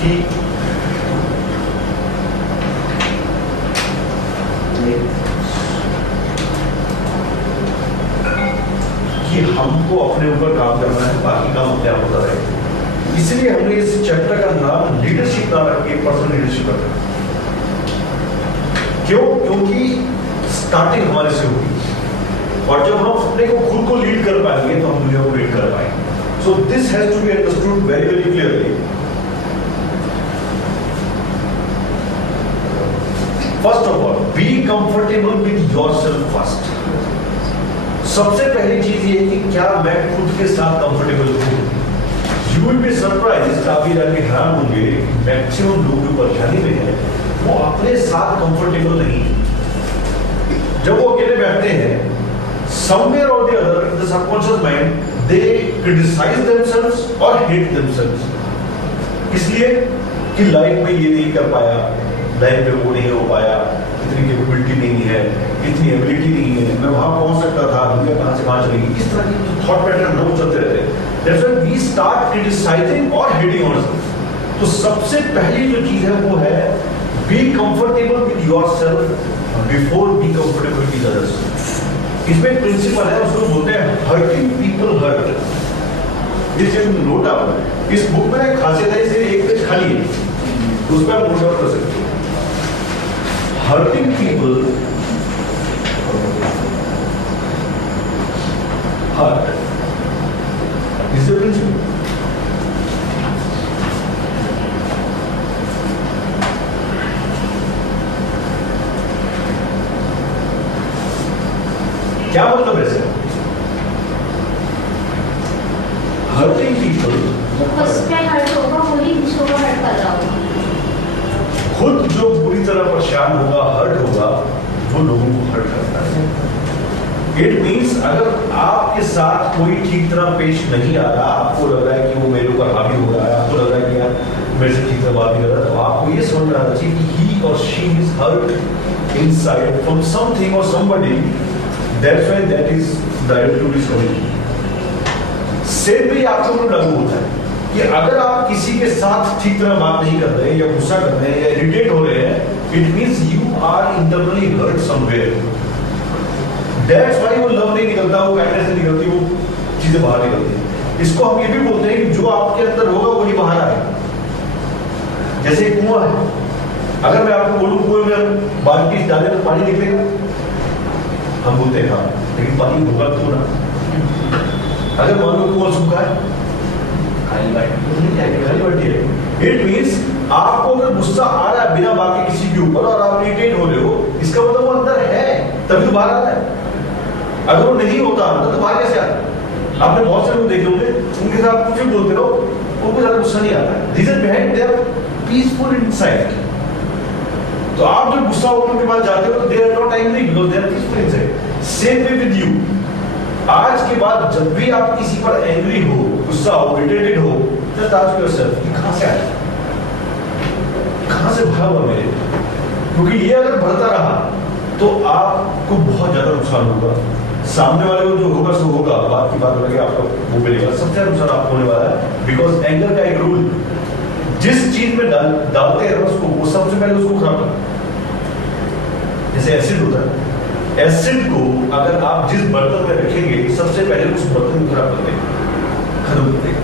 कि हमको अपने ऊपर काम करना है, बाकी काम अपने आप होता रहेगा। इसलिए हमने इस चैप्टर का नाम लीडरशिप ना रख के पर्सनल लीडरशिप रखा। क्यों? क्योंकि स्टार्टिंग हमारे से होगी और जब हम अपने को खुद को लीड कर पाएंगे तो हम दुनिया को लीड कर पाएंगे। So this has to be understood very very clearly. First of all, be comfortable with yourself first. सबसे पहली चीज ये कि क्या मैं खुद के साथ कंफर्टेबल हूं। यू विल बी सरप्राइज्ड, आप ये जाके हैरान होंगे, मैक्सिमम लोग जो परेशानी में है वो अपने साथ कंफर्टेबल नहीं है। जब वो अकेले बैठते हैं, somewhere or the other in the subconscious mind they criticize themselves or hate themselves। इसलिए कि लाइफ में ये नहीं कर पाया, लाइफ में वो नहीं हो पाया, इतनी कैपेबिलिटी नहीं है, इतनी एबिलिटी नहीं है, मैं वहां पहुंच सकता था, दुनिया कहां से कहां चली गई। इस तरह की थॉट पैटर्न लोग चलते रहते हैं। That's when we start criticizing or hating ourselves। तो सबसे पहली जो चीज है वो है be comfortable with yourself before be comfortable with others। इसमें एक प्रिंसिपल है, उसको बोलते हैं हर्टिंग पीपल हर्ट। इस चीज में नोट आउट, इस बुक में एक खासियत है, इसे एक पेज खाली है, उस पर नोट आउट कर सकते हो। Hurting people hurt is the principle. क्या मतलब है सर? हर्टिंग पीपल हर्ट होगा, वही दूसरों को हर्ट कर रहा होगा। खुद जो पूरी तरह परेशान होगा, हर्ट होगा, वो लोगों को हर्ट करता है। इट मीन्स अगर आपके साथ कोई ठीक तरह पेश नहीं आ रहा, आपको लग रहा है कि वो मेरे ऊपर हावी हो रहा है, आपको लग रहा है कि यार मेरे से ठीक तरह बात नहीं कर रहा, तो आपको ये समझ में आना चाहिए कि ही और she is hurt inside from something और somebody. That's why that is the attitude is coming। Same भी आपके ऊपर लागू होता है कि अगर आप किसी के साथ ठीक तरह बात नहीं कर रहे हैं या गुस्सा कर रहे हैं या इरिटेट हो रहे हैं, it means you are internally hurt somewhere। That's why वो लव नहीं निकलता, वो काइंडनेस नहीं निकलती, वो चीजें बाहर निकलती हैं। इसको हम ये भी बोलते हैं कि जो आपके अंदर होगा वही बाहर आएगा। जैसे एक कुआं है, अगर मैं आपको बोलूं कुएं में बाल्टी डाले तो पानी निकलेगा, हम बोलते हैं हाँ, लेकिन पानी होगा तो ना। अगर मान लो कुआं सूखा है, खाली बाल्टी है। इट मींस आपको अगर गुस्सा आ रहा है बिना बात के किसी के ऊपर और आप इरिटेट हो रहे हो, इसका मतलब वो अंदर है, तभी तो बाहर आ रहा है। अगर वो नहीं होता अंदर तो बाहर कैसे आता है? आपने बहुत से लोग देखे होंगे, उनके साथ कुछ भी बोलते रहो, उनको ज्यादा गुस्सा नहीं आता है। Reason behind they are peaceful inside. तो आप जब गुस्सा होकर उनके पास जाते हो तो they are not angry because they are peaceful inside. Same way with you. आज के बाद जब भी आप किसी पर एंग्री हो, गुस्सा हो, इरिटेटेड हो, जस्ट आस्क योरसेल्फ कि कहां से आया, कहां से भरा हुआ मेरे। क्योंकि ये अगर भरता रहा तो आपको बहुत ज्यादा नुकसान होगा। सामने वाले को जो होगा सो होगा, बात की बात लगे आपको वो मिलेगा, सबसे ज्यादा नुकसान आपको होने वाला है। बिकॉज एंगर का एक रूल, जिस चीज में डालते हैं उसको, वो सबसे पहले उसको खराब करता है। जैसे एसिड होता है, एसिड को अगर आप जिस बर्तन में रखेंगे सबसे पहले उस बर्तन को खराब कर देंगे, खत्म कर देंगे।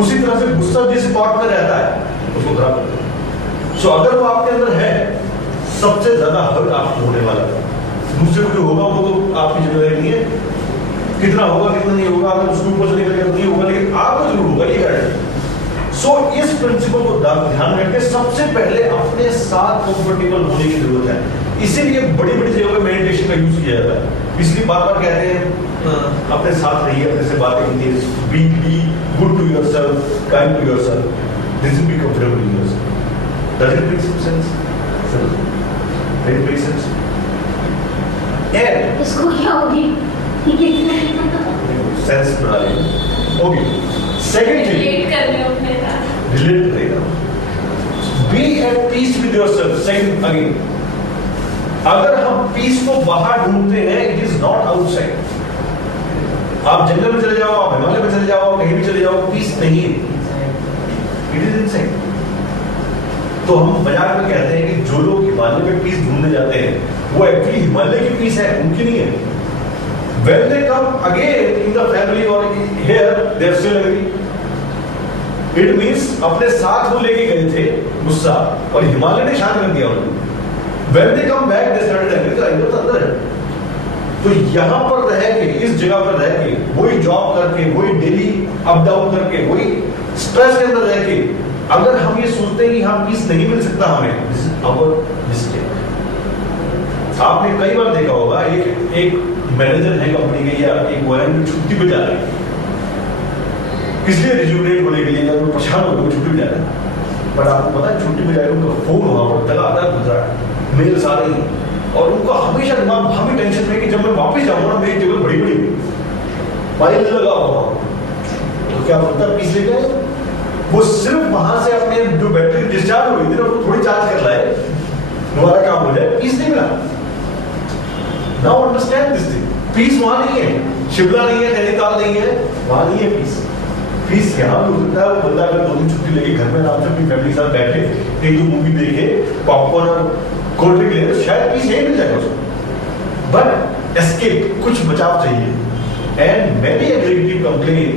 उसी तरह से गुस्सा जिस पॉट में रहता है उसको खराब कर देंगे। सो अगर वो आपके अंदर है, सबसे ज्यादा हर्ट आपको होने वाला है। दूसरे को जो होगा वो तो आपकी जिम्मेदारी नहीं है, कितना होगा कितना नहीं होगा, अगर उसके ऊपर से निकलेगा नहीं होगा, लेकिन आपको जरूर होगा, ये गारंटी। सो इस प्रिंसिपल को ध्यान में रखते सबसे पहले अपने साथ कंफर्टेबल होने की जरूरत है। इसीलिए बड़ी बड़ी जगहों पे मेडिटेशन का यूज किया जाता है। इसलिए बार बार कहते हैं अपने साथ रहिए, अपने से बातें कीजिए, be good to yourself, kind to yourself, this will be comfortable in yourself. Does it make sense? Very make sense. And इसको क्या होगी सेंस बना लेंगे। ओके, सेकंड थिंग, रिलेट कर रहे हो अपने साथ, रिलेट करेगा। Be at peace with yourself. Second again, अगर हम पीस को बाहर ढूंढते हैं, इट इज नॉट आउटसाइड। आप जंगल में चले जाओ, आप हिमालय में चले जाओ, कहीं भी चले जाओ, पीस नहीं है, इट इज इनसाइड। तो हम मजाक में कहते हैं कि जो लोग हिमालय में पीस ढूंढने जाते हैं वो एक्चुअली हिमालय की पीस है, उनकी नहीं है। When they come again in the family or here, they are still angry. It means अपने साथ वो लेके गए थे गुस्सा और हिमालय ने शांत कर दिया उनको। When they come back, they started angry. तो anger तो अंदर है। तो यहाँ पर रह के, इस जगह पर रह के, वही जॉब करके, वही डेली अप डाउन करके, वही स्ट्रेस के अंदर रह के, अगर हम ये सोचते हैं कि हम पीस नहीं मिल सकता हमें, दिस इज आवर मिस्टेक। आपने कई बार देखा होगा एक मैनेजर है कंपनी के या एक वॉरंट छुट्टी पे जा रहे हैं, इसलिए रिज्यूमेट होने के लिए या उनको परेशान हो गए छुट्टी पे जा रहे हैं, बट आपको पता है छुट्टी पे जाकर उनका फोन वहां पर लगातार गुजरा है, मेल आ रही है और उनको हमेशा दिमाग हमें टेंशन में कि जब मैं वापस जाऊंगा ना मेरी टेबल बड़ी बड़ी फाइल लगा होगा, तो क्या बोलता पीस ले गए, वो सिर्फ वहां से अपने जो बैटरी डिस्चार्ज हुई थी ना उसको थोड़ी चार्ज कर रहा है, दोबारा काम हो जाए, पीस नहीं मिला। Now understand this thing, peace वहां नहीं है, शिमला नहीं है, नैनीताल नहीं है, वहां नहीं है पीस। पीस यहाँ भी हो सकता है, वो बंदा अगर 2 दिन छुट्टी लेके घर में आराम से अपनी फैमिली के साथ बैठे 1-2 मूवी देखे, पॉपकॉर्न और कोल्ड ड्रिंक ले, तो शायद पीस यही मिल जाएगा उसको, बट एस्केप, कुछ बचाव चाहिए। एंड मैनी एग्जीक्यूटिव कंप्लेन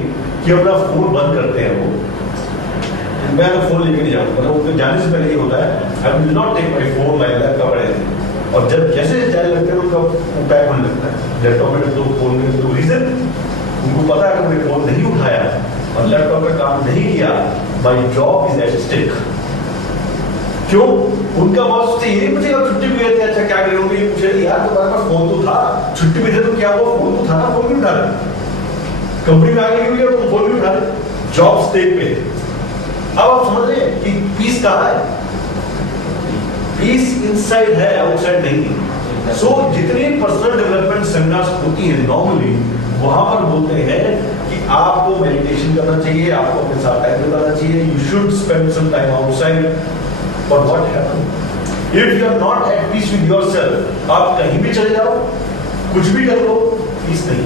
कि अपना फोन बंद करते हैं वो, मैं तो फोन लेके नहीं जाऊंगा, मतलब उनको जाने से पहले ये होता है I will not take my phone, my laptop anything, और जब जैसे जाने लगते हैं उनका पैक होने लगता है लैपटॉप में, तो फोन में, तो रीजन उनको पता है कि मैंने फोन नहीं उठाया और लैपटॉप पे काम नहीं किया, my job is at stake. क्यों? उनका बॉस से ये नहीं पूछेगा छुट्टी पे गए थे, अच्छा क्या करेंगे, ये पूछे यार तुम्हारे पास फोन तो था, छुट्टी पे थे तो क्या हुआ, फोन तो था ना, फोन क्यों उठा रहे, कंपनी में आगे क्यों तुम फोन क्यों उठा रहे, जॉब स्टेक पे। अब आप समझ रहे हैं कि पीस कहाँ है, पीस इनसाइड है, आउटसाइड नहीं। सो जितनी पर्सनल डेवलपमेंट सेमिनार्स होती हैं नॉर्मली, वहां पर बोलते हैं कि आपको मेडिटेशन करना चाहिए, आपको अपने साथ टाइम बिताना चाहिए, you should spend some time outside, but what happen if you are not at peace with yourself, आप कहीं भी चले जाओ, कुछ भी कर लो, पीस नहीं।